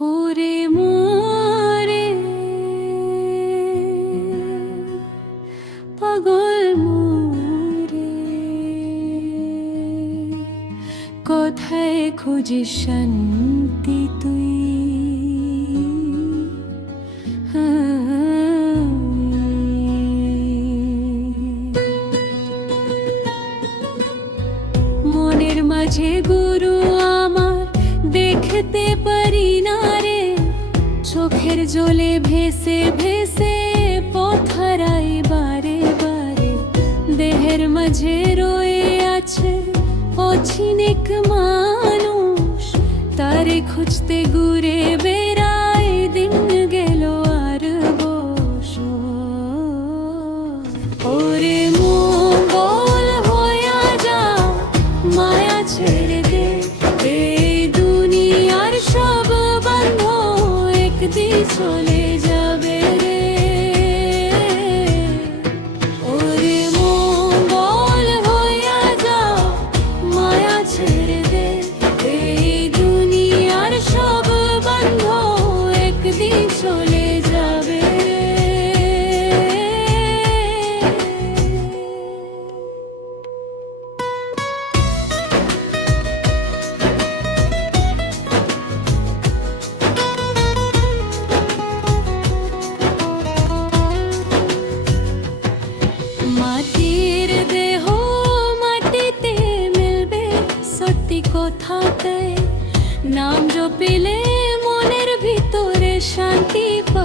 ওরে মোরে পাগল মোরে, কোথায় খুঁজিস শান্তি তুই? মনের মাঝে গুরু আমার, দেখতে পারি না রে, চোখের জলে ভেসে ভেসে পথ হারাই বারে বারে। দেহের মাঝে রয়ে আছে অচিনেক মানুষ, তারে খুঁজতে ঘুরে বেড়াই, দিন গেল আর বছর। ওরে মঙ্গল হইয়া যা, মায়া ছেড়ে দে, এই দুনিয়ার সব বন্ধন একদিন চলে যাবে রে। ওরে মঙ্গল হইয়া যা, মায়া ছেড়ে দে, এই দুনিয়ার সব বন্ধন একদিন চলে যাবে রে। মাটির দেহ মাটিতে মিলবে, সত্যি কথাতে নাম জপিলে মনের ভিতরে শান্তি পাবে।